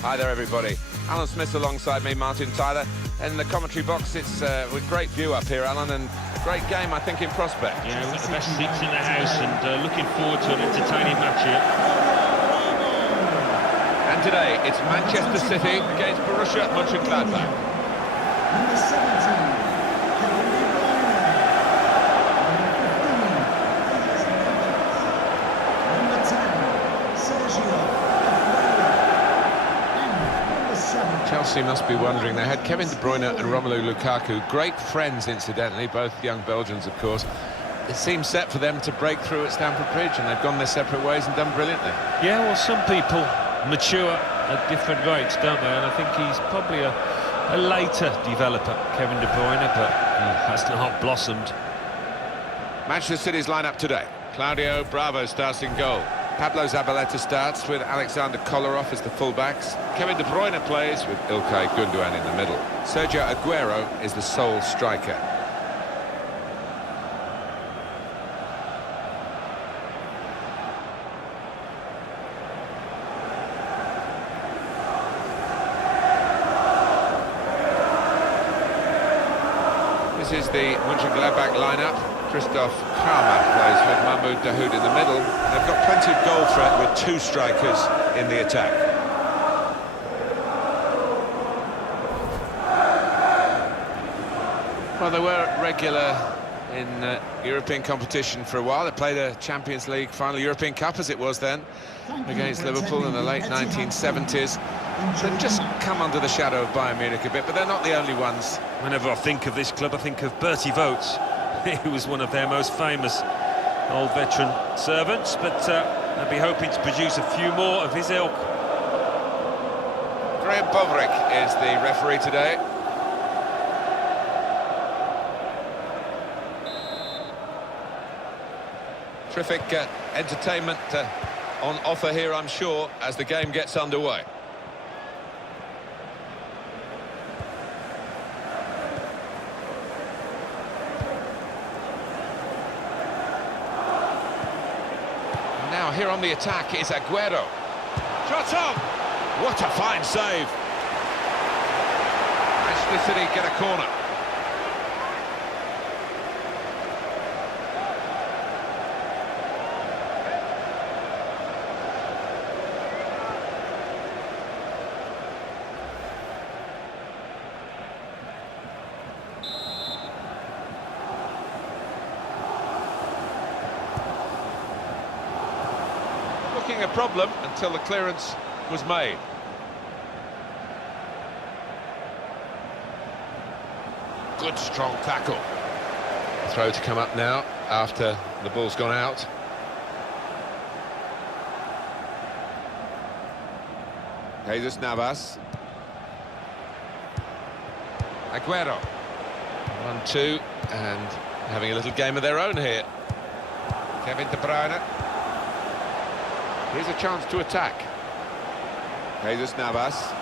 Hi there, everybody. Alan Smith alongside me, Martin Tyler. In the commentary box, it's with great view up here, Alan, and a great game, I think, in prospect. Yeah, we've got the best seats in the house, and looking forward to an entertaining match here. And today, it's Manchester City against Borussia Monchengladbach. Number 17. Chelsea must be wondering. They had Kevin De Bruyne and Romelu Lukaku, great friends, incidentally, both young Belgians, of course. It seems set for them to break through at Stamford Bridge, and they've gone their separate ways and done brilliantly. Yeah, well, some people mature at different rates, don't they? And I think he's probably a later developer, Kevin De Bruyne, but he has not blossomed. Manchester City's lineup today. Claudio Bravo starts in goal. Pablo Zabaleta starts with Alexander Kolarov as the fullbacks. Kevin De Bruyne plays with Ilkay Gundogan in the middle. Sergio Aguero is the sole striker. This is the Monchengladbach lineup. Christoph Kramer plays with Mahmoud Dahoud in the middle. They've got plenty of goal threat with two strikers in the attack. Well, they were regular in European competition for a while. They played a Champions League final, European Cup as it was then, against Liverpool in the late 1970s. They've just come under the shadow of Bayern Munich a bit, but they're not the only ones. Whenever I think of this club, I think of Bertie Voets. He was one of their most famous old veteran servants, but they'll be hoping to produce a few more of his ilk. Graham Boverick is the referee today. Terrific entertainment on offer here, I'm sure, as the game gets underway. Now here on the attack is Aguero. Shot on! What a fine save! Manchester City get a corner. A problem until the clearance was made. Good strong tackle. Throw to come up now after the ball's gone out. Jesus Navas. Aguero. 1-2 and having a little game of their own here. Kevin De Bruyne. Here's a chance to attack. Jesus Navas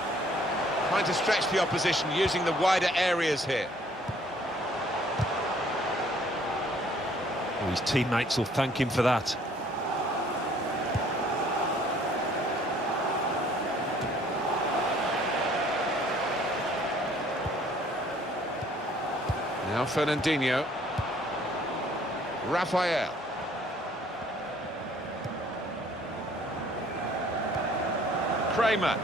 trying to stretch the opposition using the wider areas here. Oh, his teammates will thank him for that. Now Fernandinho. Rafael. Kramer.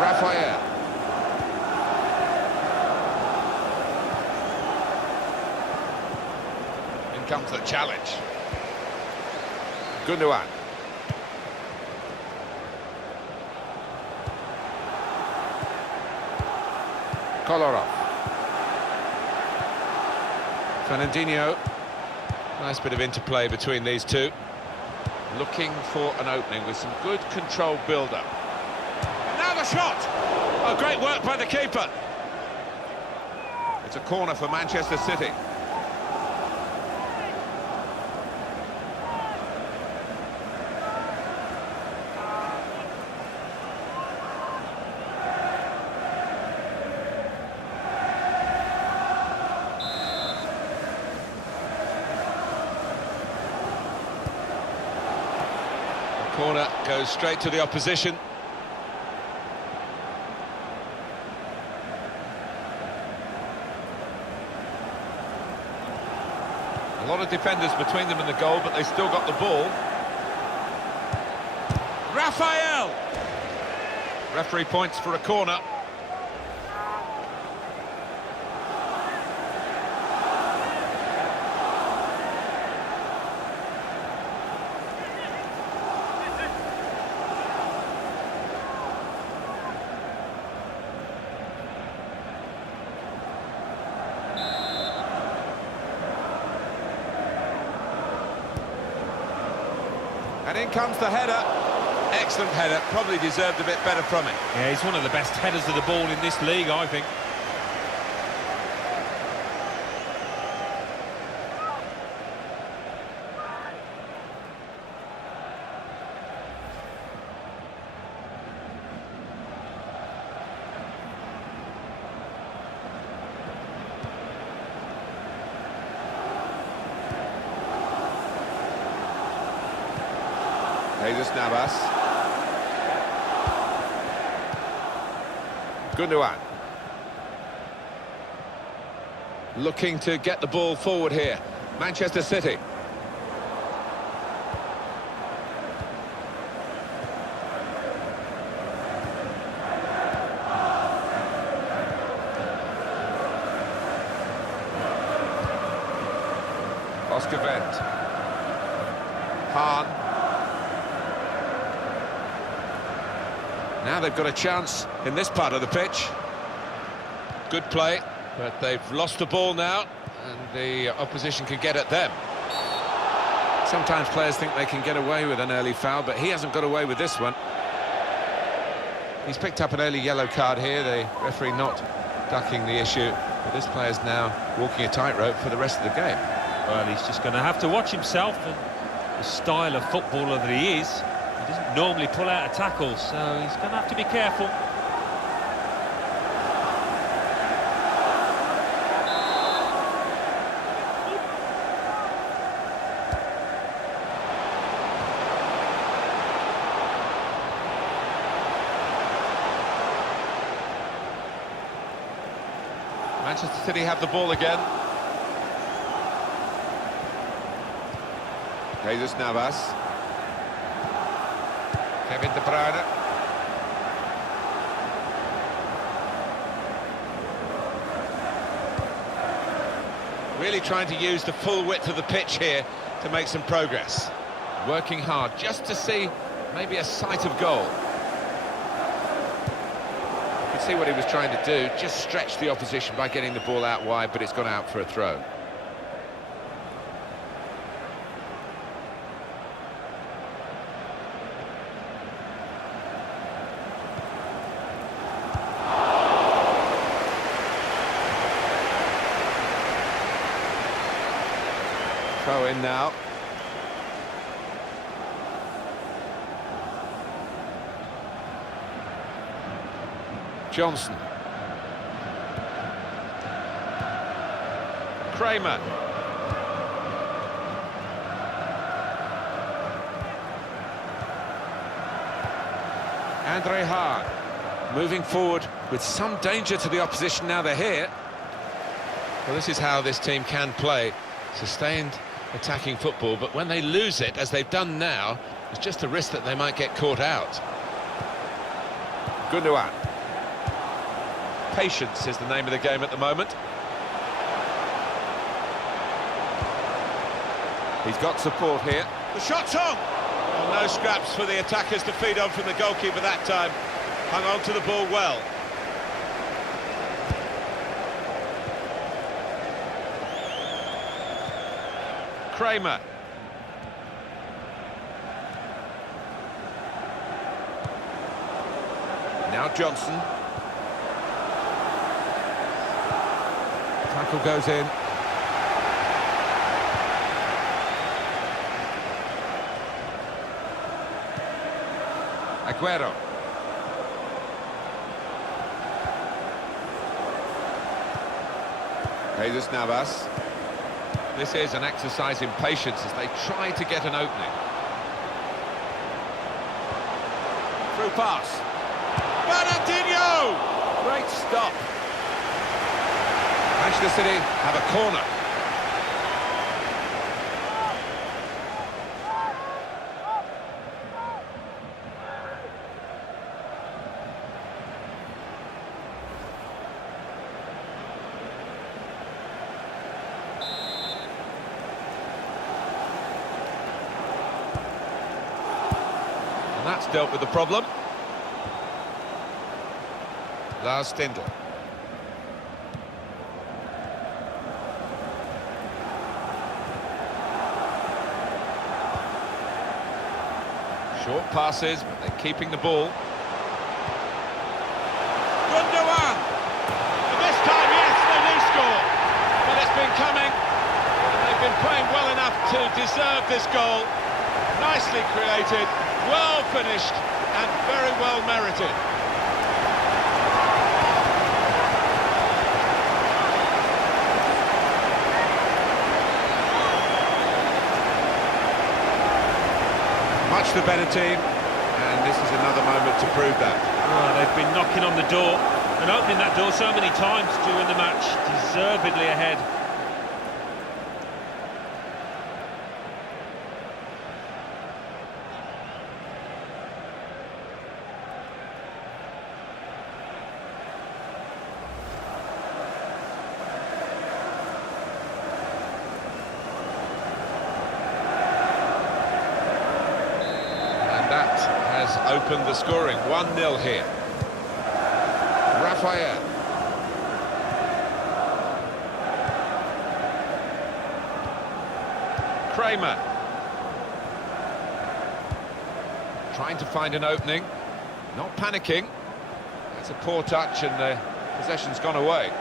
Rafael. In comes the challenge. Gundogan. Kolarov. Fernandinho. Nice bit of interplay between these two. Looking for an opening with some good controlled build-up. Now the shot! Oh, great work by the keeper. It's a corner for Manchester City. Corner goes straight to the opposition. A lot of defenders between them and the goal, but they still got the ball. Raphael! Referee points for a corner. And in comes the header. Excellent header, probably deserved a bit better from it. Yeah, he's one of the best headers of the ball in this league, I think. Jesus Navas. Gundogan. Looking to get the ball forward here. Manchester City. Oscar Wendt. Hahn. Now they've got a chance in this part of the pitch. Good play, but they've lost the ball now, and the opposition can get at them. Sometimes players think they can get away with an early foul, but he hasn't got away with this one. He's picked up an early yellow card here, the referee not ducking the issue, but this player's now walking a tightrope for the rest of the game. Well, he's just going to have to watch himself and the style of footballer that he is. He doesn't normally pull out a tackle, so he's going to have to be careful. Manchester City have the ball again. Jesus Navas. Kevin De Bruyne. Really trying to use the full width of the pitch here to make some progress. Working hard just to see maybe a sight of goal. You can see what he was trying to do, just stretch the opposition by getting the ball out wide, but it's gone out for a throw. Throw in now. Johnson. Kramer. Andre Hahn. Moving forward with some danger to the opposition now they're here. Well, this is how this team can play. Sustained attacking football, but when they lose it, as they've done now, there's just a risk that they might get caught out. Gundogan. Patience is the name of the game at the moment. He's got support here. The shot's on! Well, no scraps for the attackers to feed on from the goalkeeper that time. Hung on to the ball well. Kramer. Now Johnson. Tackle goes in. Aguero. Jesus Navas. This is an exercise in patience as they try to get an opening. Through pass. Bernardinho! Great stop. Manchester City have a corner. And that's dealt with the problem. Lars Stindl. Short passes, but they're keeping the ball. Gundogan! And this time, yes, they do score. But it's been coming. They've been playing well enough to deserve this goal. Nicely created, well finished, and very well merited. Much the better team, and this is another moment to prove that. Oh, they've been knocking on the door and opening that door so many times during the match, deservedly ahead. That has opened the scoring. 1-0 here. Raphael. Kramer. Trying to find an opening. Not panicking. That's a poor touch and the possession's gone away.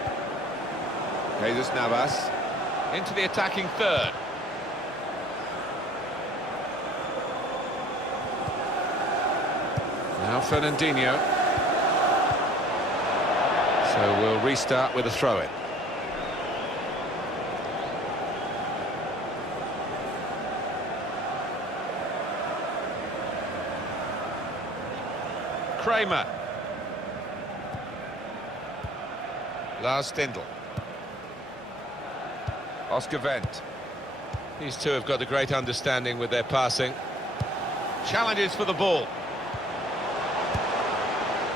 Jesus Navas. Into the attacking third. Now Fernandinho. So we'll restart with a throw-in. Kramer. Lars Stindl. Oscar Wendt. These two have got a great understanding with their passing. Challenges for the ball.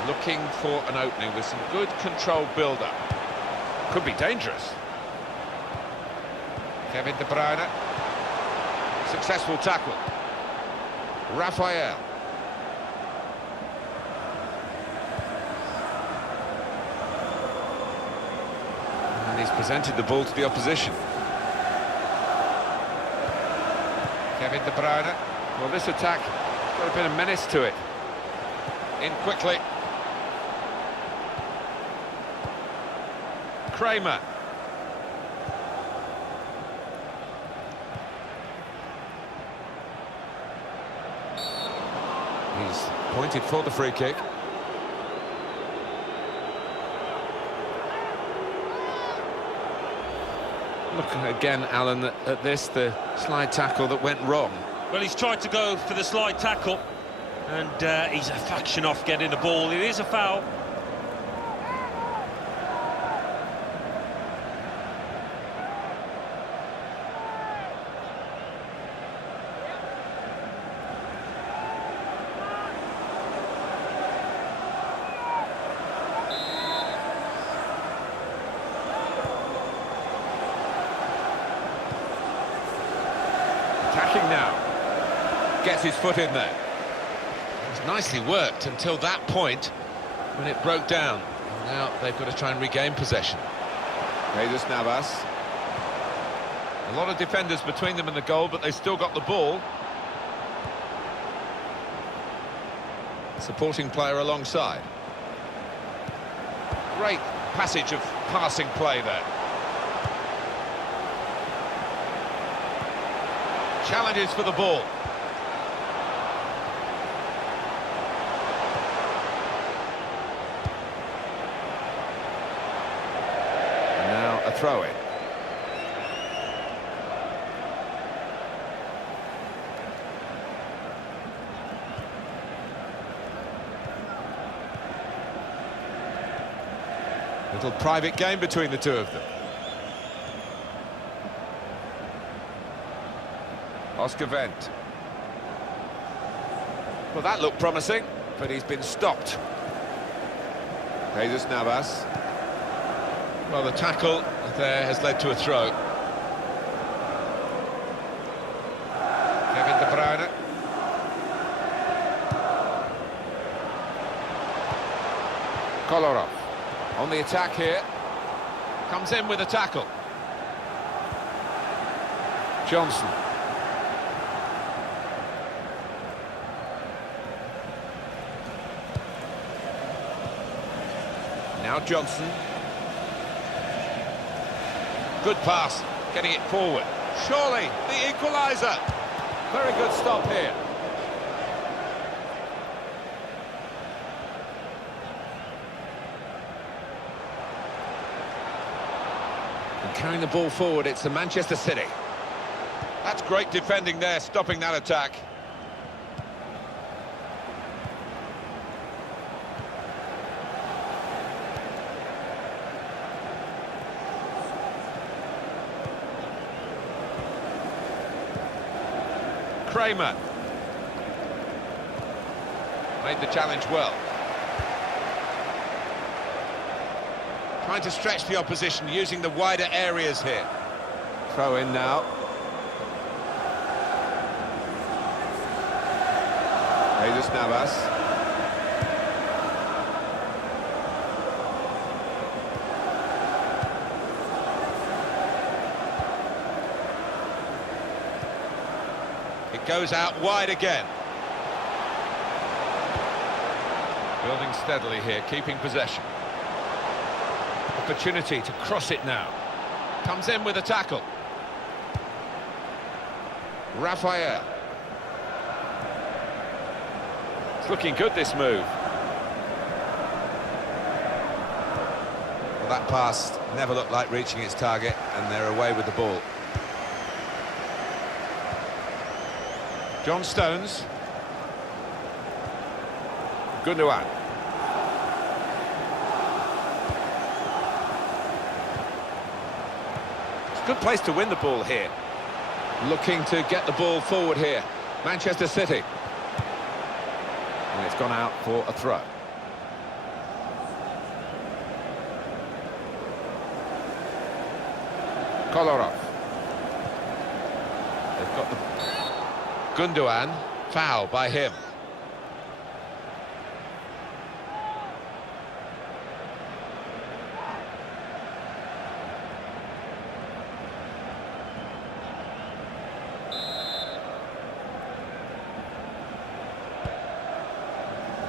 Looking for an opening with some good controlled build-up. Could be dangerous. Kevin De Bruyne. Successful tackle. Raphael. And he's presented the ball to the opposition. Kevin De Bruyne. Well, this attack has got a bit of menace to it. In quickly. Kramer. He's pointed for the free kick. Look again, Alan, at this, the slide tackle that went wrong. Well, he's tried to go for the slide tackle, and he's a fraction off getting the ball. It is a foul. Attacking now. Gets his foot in there. It's nicely worked until that point when it broke down. And now they've got to try and regain possession. Jesus Navas. A lot of defenders between them and the goal, but they still got the ball. Supporting player alongside. Great passage of passing play there. Challenges for the ball. And now a throw-in. Little private game between the two of them. Oscar Wendt. Well, that looked promising, but he's been stopped. Jesus Navas. Well, the tackle there has led to a throw. Kevin De Bruyne. Kolarov on the attack here. Comes in with a tackle. Johnson. Now Johnson. Good pass, getting it forward. Surely, the equaliser. Very good stop here. And carrying the ball forward, it's the Manchester City. That's great defending there, stopping that attack. Kramer made the challenge well. Trying to stretch the opposition, using the wider areas here. Throw in now. Jesus Navas. It goes out wide again. Building steadily here, keeping possession. Opportunity to cross it now. Comes in with a tackle. Raphael. It's looking good, this move. Well, that pass never looked like reaching its target, and they're away with the ball. John Stones. Gundogan. It's a good place to win the ball here. Looking to get the ball forward here. Manchester City. And it's gone out for a throw. Kolarov. They've got the... Gundogan, foul by him.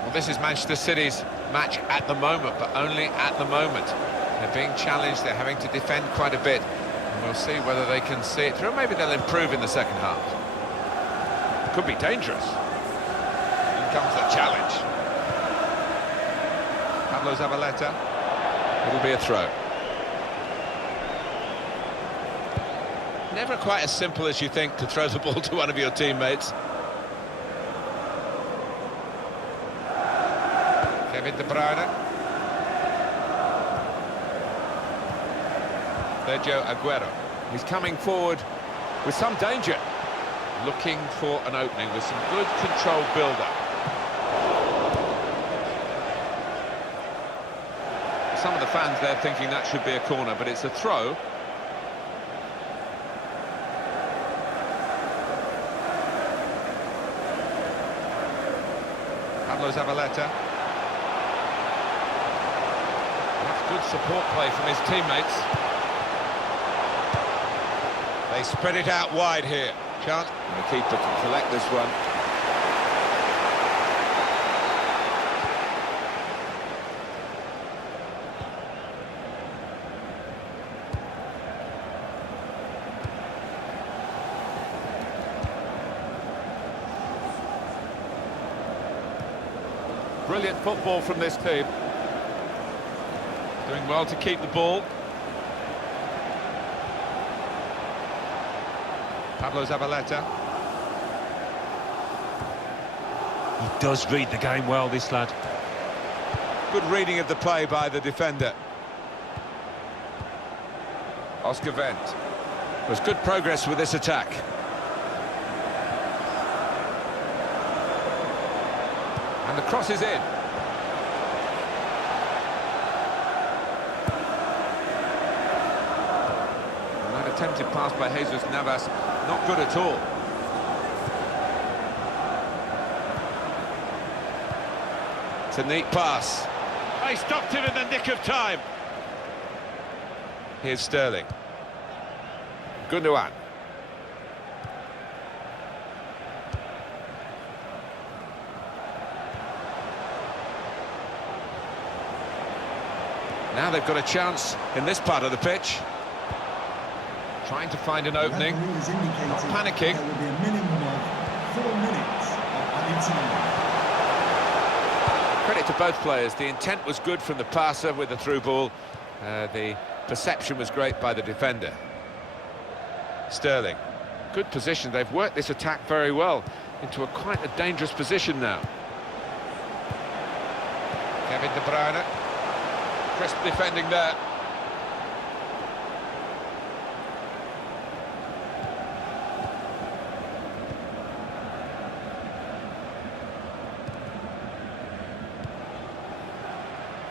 Well, this is Manchester City's match at the moment, but only at the moment. They're being challenged, they're having to defend quite a bit. And we'll see whether they can see it through. Maybe they'll improve in the second half. Could be dangerous. In comes the challenge. Pablo Zabaleta. It'll be a throw. Never quite as simple as you think to throw the ball to one of your teammates. Kevin De Bruyne. Sergio Aguero. He's coming forward with some danger. Looking for an opening with some good controlled build-up. Some of the fans there thinking that should be a corner, but it's a throw. Pablo Zabaleta. That's good support play from his teammates. They spread it out wide here. Chance. And the keeper can collect this one. Brilliant football from this team. Doing well to keep the ball. Pablo Zabaleta. He does read the game well, this lad. Good reading of the play by the defender. Oscar Wendt. There's good progress with this attack. And the cross is in. And that attempted pass by Jesus Navas, not good at all. It's a neat pass. He stopped him in the nick of time. Here's Sterling. Gundogan. Now they've got a chance in this part of the pitch. Trying to find an opening. Not panicking. There will be a minimum of 4 minutes of added time. Credit to both players. The intent was good from the passer with the through ball. The perception was great by the defender. Sterling. Good position. They've worked this attack very well into quite a dangerous position now. Kevin De Bruyne. Crisp defending there.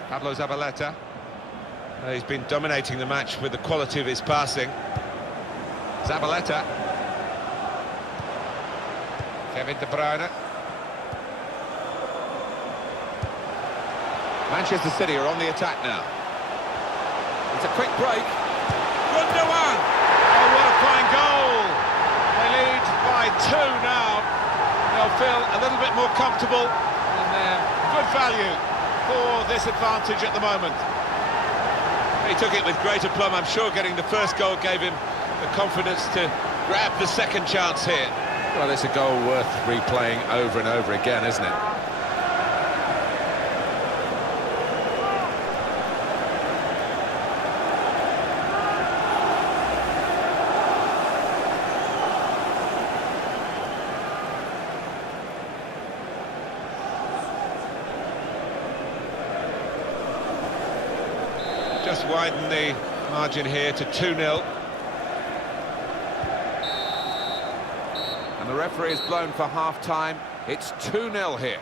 Pablo Zabaleta. He's been dominating the match with the quality of his passing. Zabaleta. Kevin De Bruyne. Manchester City are on the attack now. It's a quick break. Gundogan! Oh, what a fine goal! They lead by 2 now. They'll feel a little bit more comfortable, and they're good value for this advantage at the moment. He took it with great aplomb. I'm sure getting the first goal gave him the confidence to grab the second chance here. Well, it's a goal worth replaying over and over again, isn't it? Just widen the margin here to 2-0. And the referee is blown for half-time. It's 2-0 here.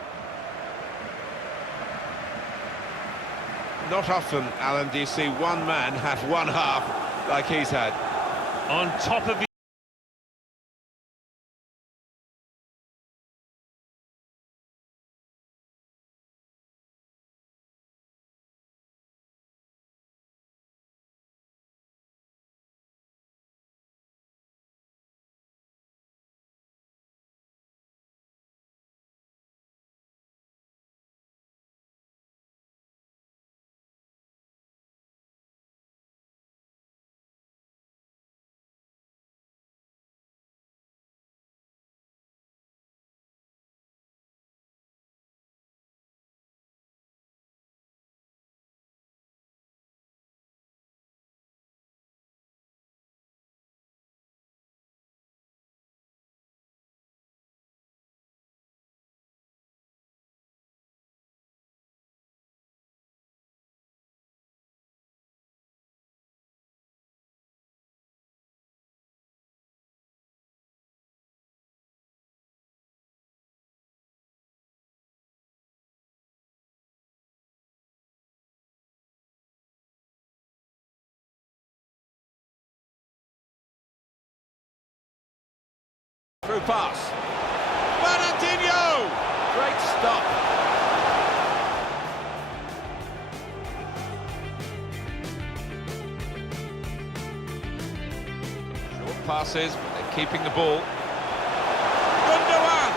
Not often, Alan, do you see one man have one half like he's had. On top of Through pass. Bernardinho! Great stop. Short passes, but they're keeping the ball. Gundogan!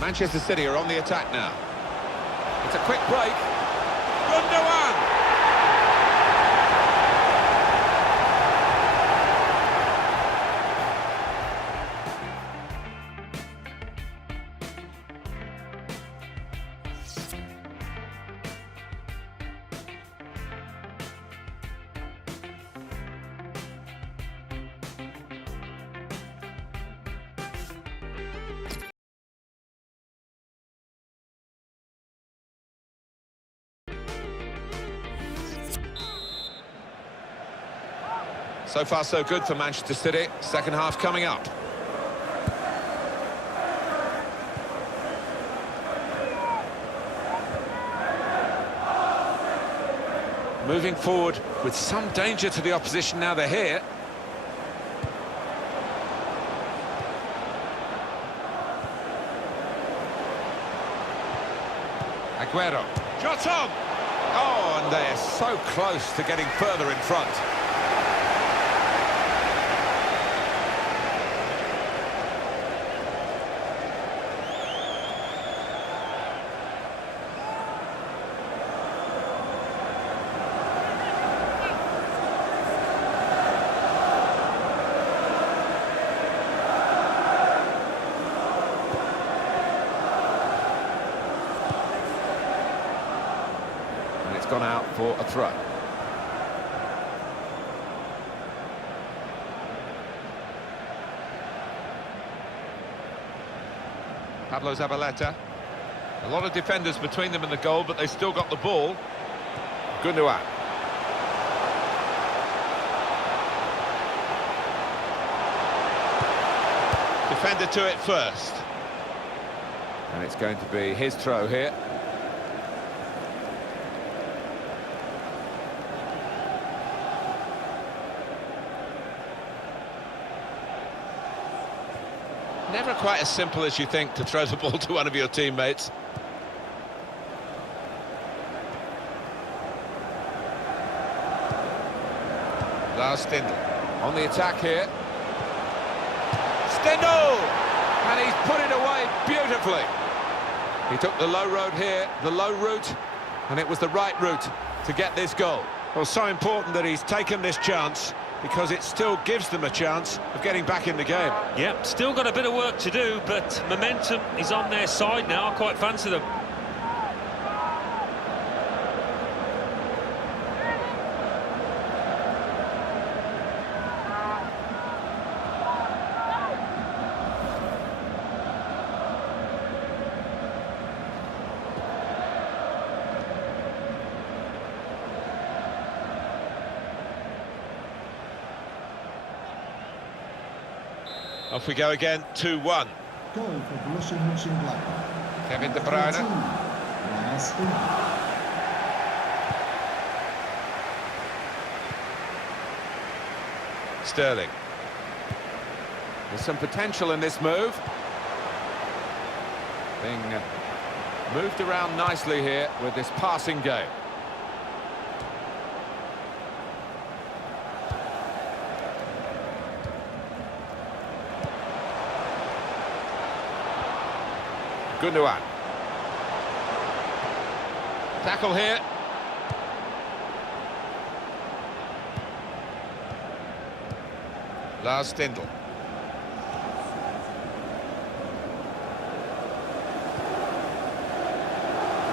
Manchester City are on the attack now. It's a quick break. Gundogan! So far, so good for Manchester City. Second half coming up. Moving forward with some danger to the opposition now they're here. Aguero. Shot on! Oh, and they're so close to getting further in front. Gone out for a throw. Pablo Zabaleta. A lot of defenders between them and the goal, but they still got the ball. Gundogan. Defender to it first. And it's going to be his throw here. Never quite as simple as you think to throw the ball to one of your teammates. Lars Stindl on the attack here. Stindl! And he's put it away beautifully. He took the low road here, the low route, and it was the right route to get this goal. Well, so important that he's taken this chance, because it still gives them a chance of getting back in the game. Yep, still got a bit of work to do, but momentum is on their side now. I quite fancy them. Off we go again, 2-1. Goal for Borussia Monchengladbach. Kevin De Bruyne. Sterling. There's some potential in this move. Being moved around nicely here with this passing game. Gundogan. Tackle here. Lars Stindl.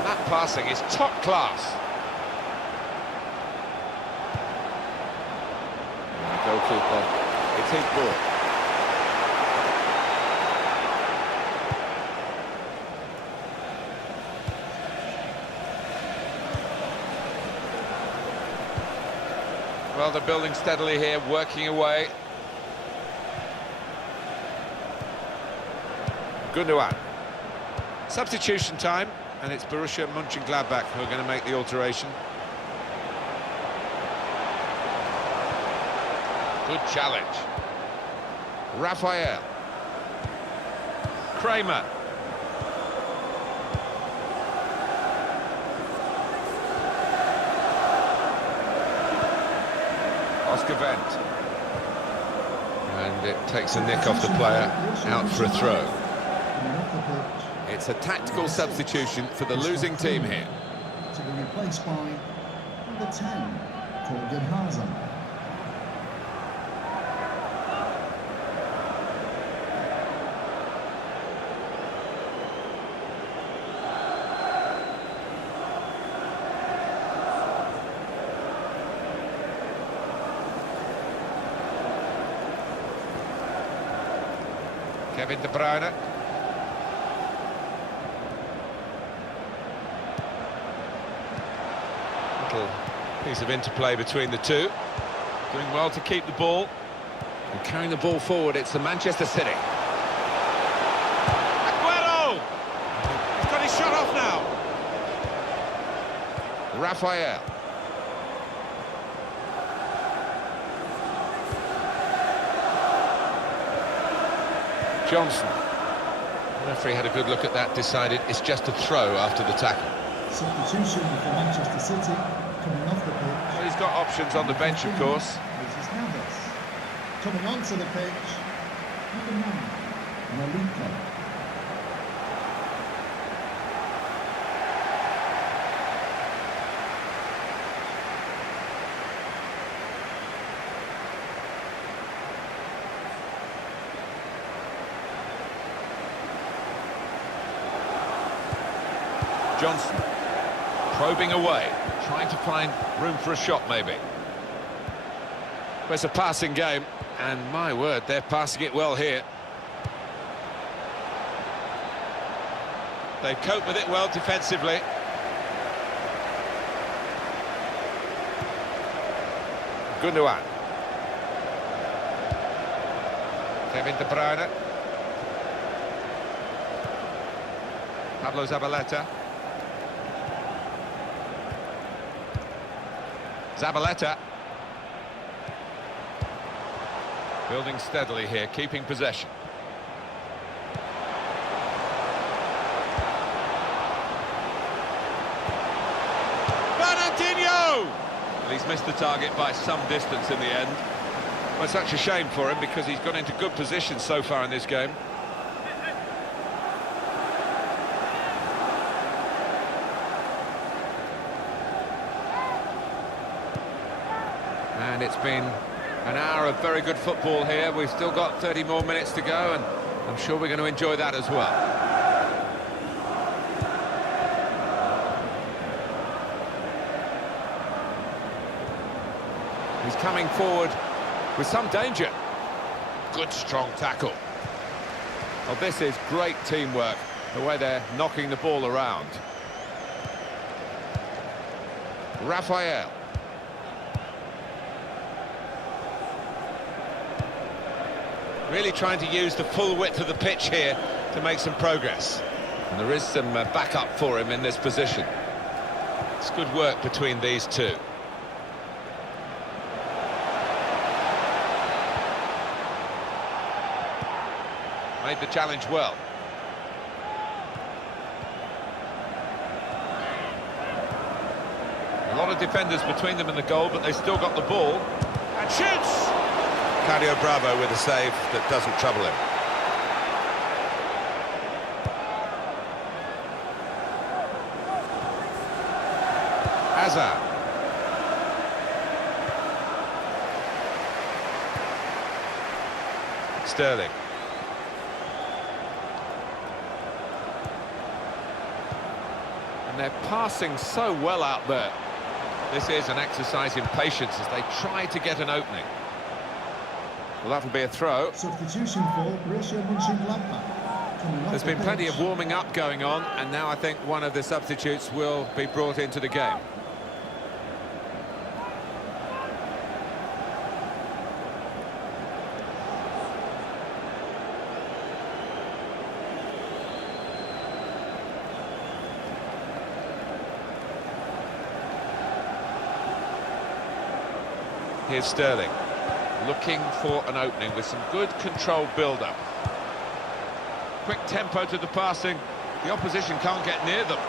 That passing is top class. Goalkeeper, it's his ball. Well, they're building steadily here, working away. Gundogan. Substitution time, and it's Borussia Monchengladbach who are going to make the alteration. Good challenge. Raphael. Kramer. Oscar Wendt. And it takes a nick off the player, out for a throw. It's a tactical substitution for the losing team here. To be replaced by number 10, Torgen Hazard. Kevin De Bruyne. Little piece of interplay between the two. Doing well to keep the ball. And carrying the ball forward, it's the Manchester City. Aguero! He's got his shot off now. Raphael. Johnson. The referee had a good look at that, decided it's just a throw after the tackle. Substitution for Manchester City coming off the pitch. Well, he's got options on the bench, of course. Coming onto the pitch, number 9, Monaco. Johnson, probing away, trying to find room for a shot maybe. Well, it's a passing game, and my word, they're passing it well here. They've coped with it well defensively. Gundogan. Kevin De Bruyne. Pablo Zabaleta. Zabaleta. Building steadily here, keeping possession. Bernardinho! Well, he's missed the target by some distance in the end. Well, it's such a shame for him because he's got into good position so far in this game. And it's been an hour of very good football here. We've still got 30 more minutes to go, and I'm sure we're going to enjoy that as well. He's coming forward with some danger. Good strong tackle. Well, this is great teamwork, the way they're knocking the ball around. Raphael. Really trying to use the full width of the pitch here to make some progress. And there is some backup for him in this position. It's good work between these two. Made the challenge well. A lot of defenders between them and the goal, but they still got the ball. And shoots! Claudio Bravo with a save that doesn't trouble him. Hazard. Sterling. And they're passing so well out there. This is an exercise in patience as they try to get an opening. Well, that'll be a throw. Substitution for Borussia Monchengladbach. There's been plenty of warming up going on, and now I think one of the substitutes will be brought into the game. Here's Sterling. Looking for an opening with some good controlled build-up. Quick tempo to the passing. The opposition can't get near them.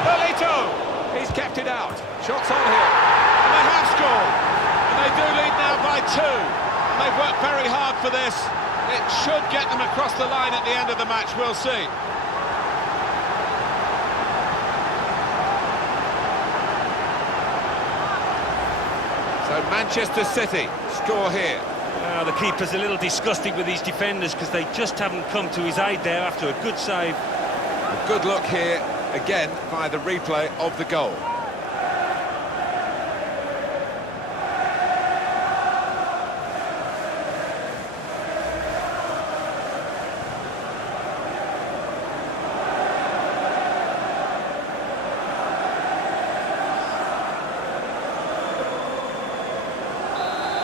Lolito! He's kept it out. Shots on here. And they have scored. And they do lead now by 2. And they've worked very hard for this. It should get them across the line at the end of the match. We'll see. So Manchester City score here. The keeper's a little disgusted with these defenders because they just haven't come to his aid there after a good save. A good look here, again, by the replay of the goal.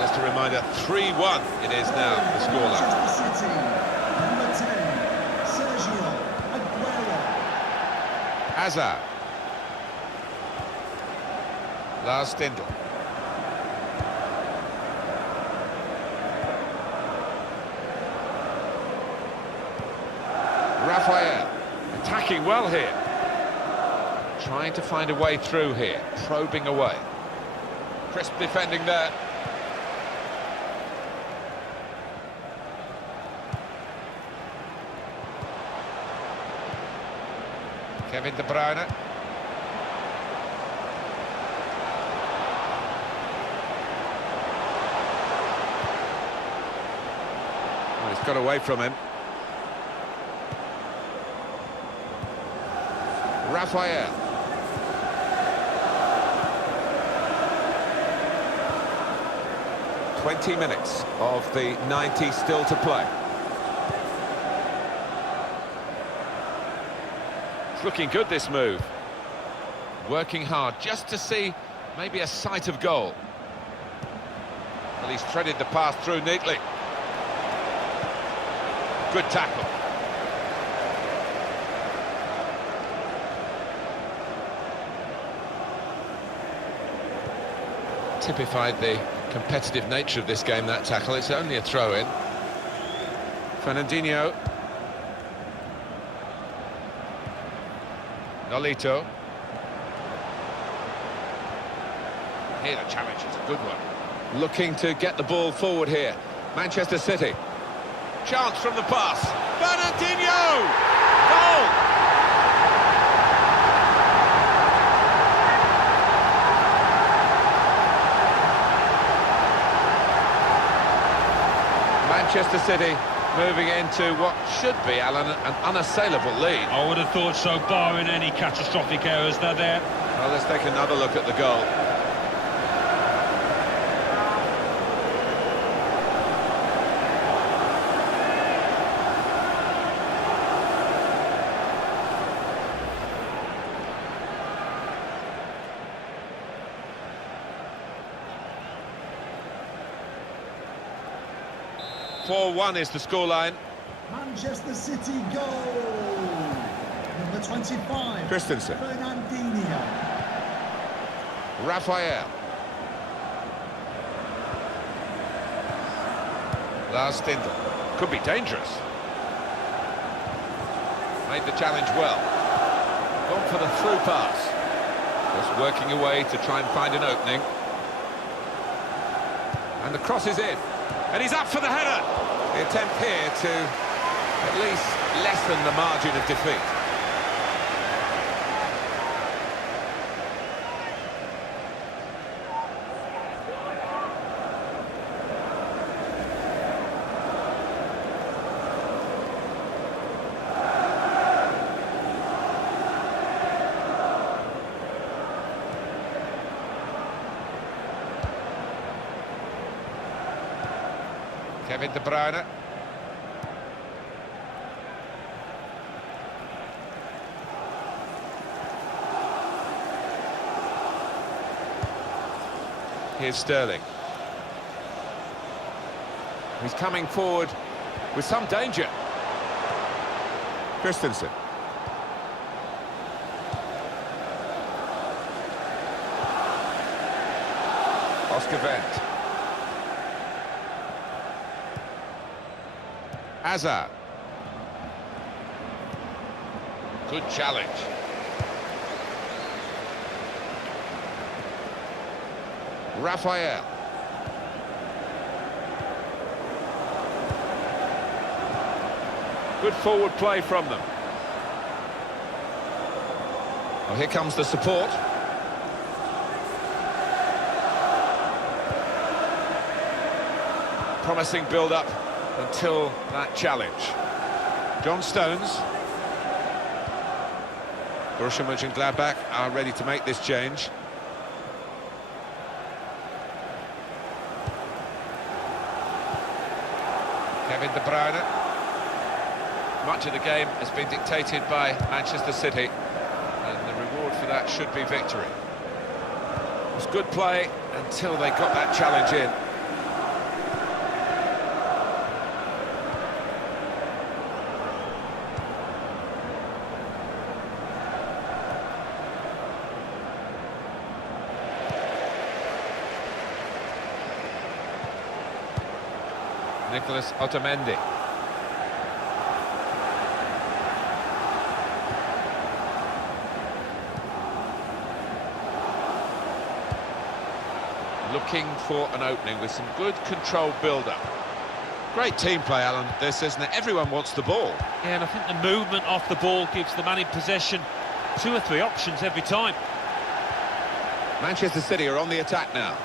Just a reminder, 3-1 it is now, the scoreline. Manchester City, number 10, Sergio Aguero. Hazard. Lars Stindl. Raphael, attacking well here. Trying to find a way through here, probing away. Crisp defending there. Kevin De Bruyne. Well, he's got away from him. Raphael. "20 minutes of the 90 still to play. It's looking good, this move. Working hard just to see maybe a sight of goal. Well, he's threaded the pass through neatly. Good tackle. Typified the competitive nature of this game, that tackle. It's only a throw-in. Fernandinho. Nolito. Here the challenge is a good one. Looking to get the ball forward here. Manchester City. Chance from the pass. Fernandinho! Goal! Manchester City moving into what should be, Alan, an unassailable lead. I would have thought so, barring any catastrophic errors. They're there. Well, let's take another look at the goal. 4-1 is the scoreline. Manchester City goal. Number 25. Christensen. Fernandinho. Raphael. Lars Stindl. Could be dangerous. Made the challenge well. Gone for the through pass. Just working away to try and find an opening. And the cross is in. And he's up for the header. The attempt here to at least lessen the margin of defeat. Kevin De Bruyne. Here's Sterling. He's coming forward with some danger. Christensen. Oscar Wendt. Hazard. Good challenge. Raphael. Good forward play from them. Well, here comes the support. Promising build-up until that challenge. John Stones. Borussia Monchengladbach are ready to make this change. Kevin De Bruyne. Much of the game has been dictated by Manchester City, and the reward for that should be victory. It was good play until they got that challenge in. Nicholas Otamendi. Looking for an opening with some good controlled build-up. Great team play, Alan, this, isn't it? Everyone wants the ball. Yeah, and I think the movement off the ball gives the man in possession 2 or 3 options every time. Manchester City are on the attack now.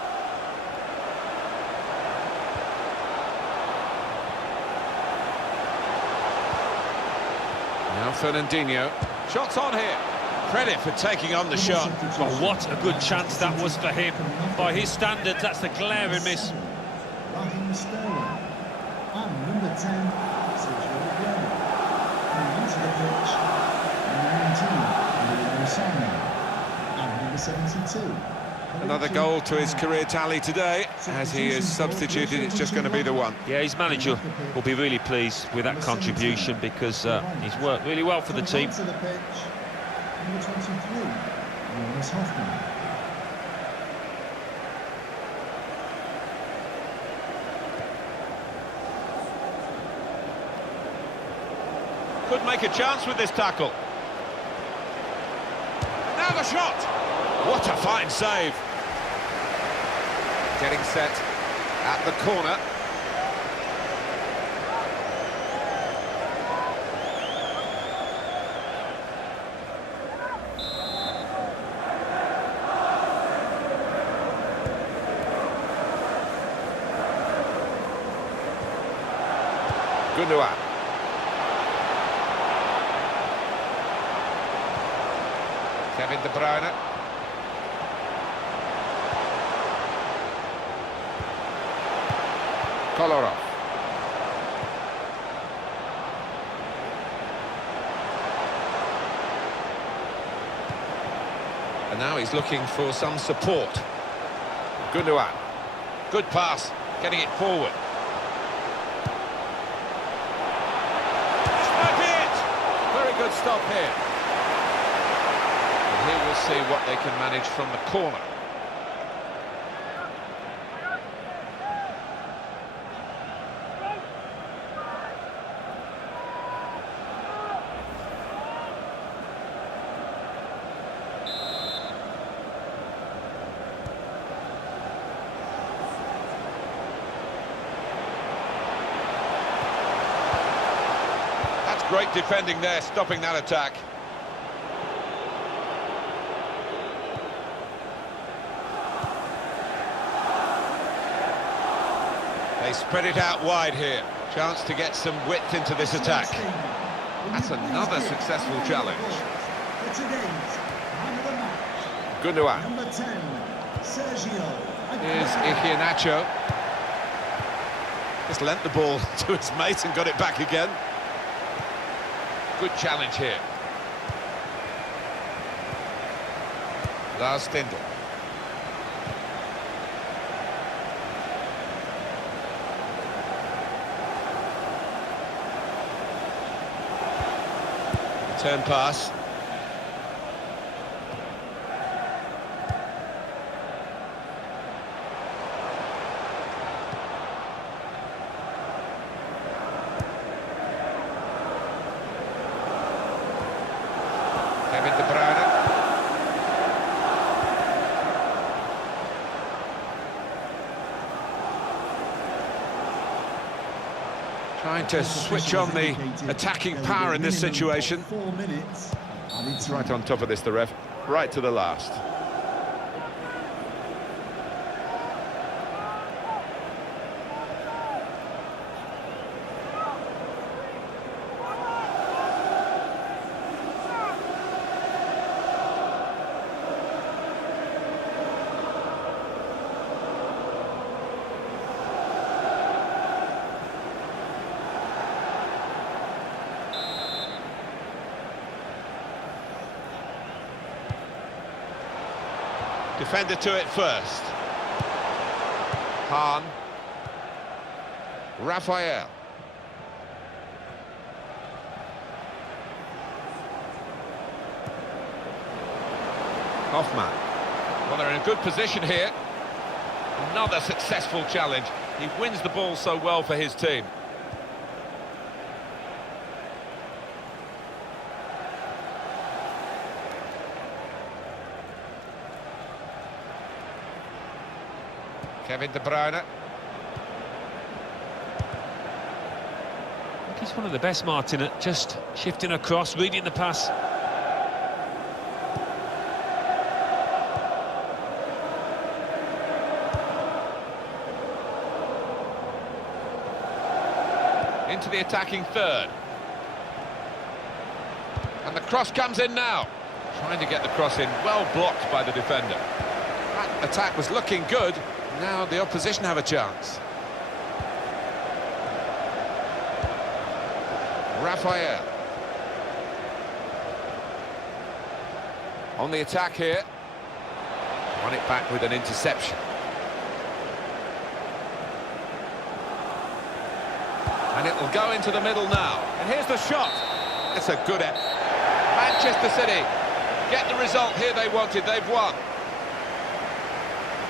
Now Fernandinho. Shots on here. Credit for taking on the shot. Well, what a good chance that was for him. By his standards, that's a glaring miss. Raheem Sterling. And number 10, Sergio Aguero. And onto the pitch, number 19, Leroy Sané. And number 72. Another goal to his career tally today. As he is substituted, it's just going to be the one. Yeah, his manager will be really pleased with that contribution because he's worked really well for the team. Onto the pitch, number 23, Jonas Hoffmann. Could make a chance with this tackle. Now the shot! What a fine save! Getting set at the corner. Gundogan. Kevin De Bruyne. Kolarov. And now he's looking for some support. Gundogan. Good pass, getting it forward. Might be it! Very good stop here. And here we'll see what they can manage from the corner. Great defending there, stopping that attack. They spread it out wide here. Chance to get some width into this attack. That's another successful challenge. Gundogan. Number 10, Sergio Here's Iheanacho. Just lent the ball to his mate and got it back again. Good challenge here. Lars Stindl. Return pass. Kevin De Bruyne. Trying to switch on the attacking power in this situation. 4 minutes. He's right on top of this, the ref, right to the last. Defender to it first. Hahn. Raphael. Hoffmann. Well, they're in a good position here. Another successful challenge. He wins the ball so well for his team. Kevin De Bruyne. I think he's one of the best, Martin, at just shifting across, reading the pass. Into the attacking third. And the cross comes in now. Trying to get the cross in, well blocked by the defender. That attack was looking good. Now the opposition have a chance. Raphael. On the attack here. Won it back with an interception. And it will go into the middle now. And here's the shot. It's a good effort. Manchester City get the result here they wanted. They've won.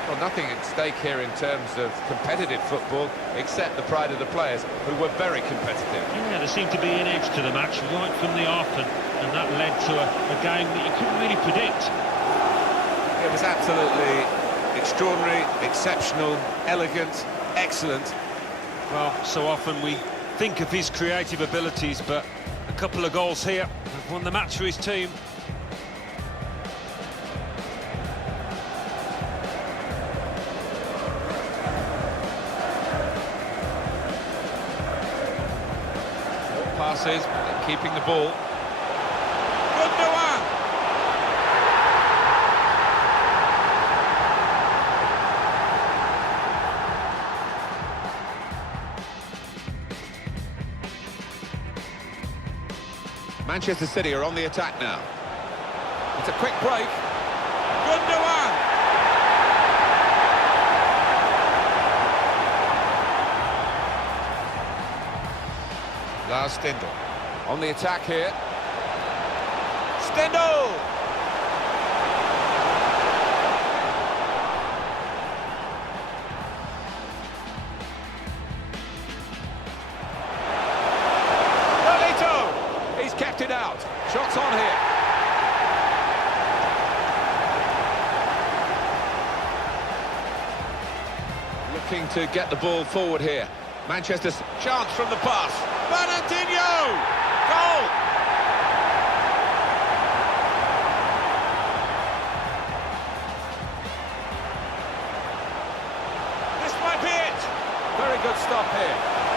Well, nothing at stake here in terms of competitive football, except the pride of the players, who were very competitive. Yeah, there seemed to be an edge to the match right from the off, and that led to a game that you couldn't really predict. It was absolutely extraordinary, exceptional, elegant, excellent. Well, so often we think of his creative abilities, but a couple of goals here have won the match for his team. Passes, but they're keeping the ball. Gundogan! Manchester City are on the attack now. It's a quick break. Gundogan! Lars Stindl on the attack here. Stindl! Nolito! He's kept it out. Shots on here. Looking to get the ball forward here. Manchester's chance from the pass. Bernardinho! Goal! This might be it. Very good stop here.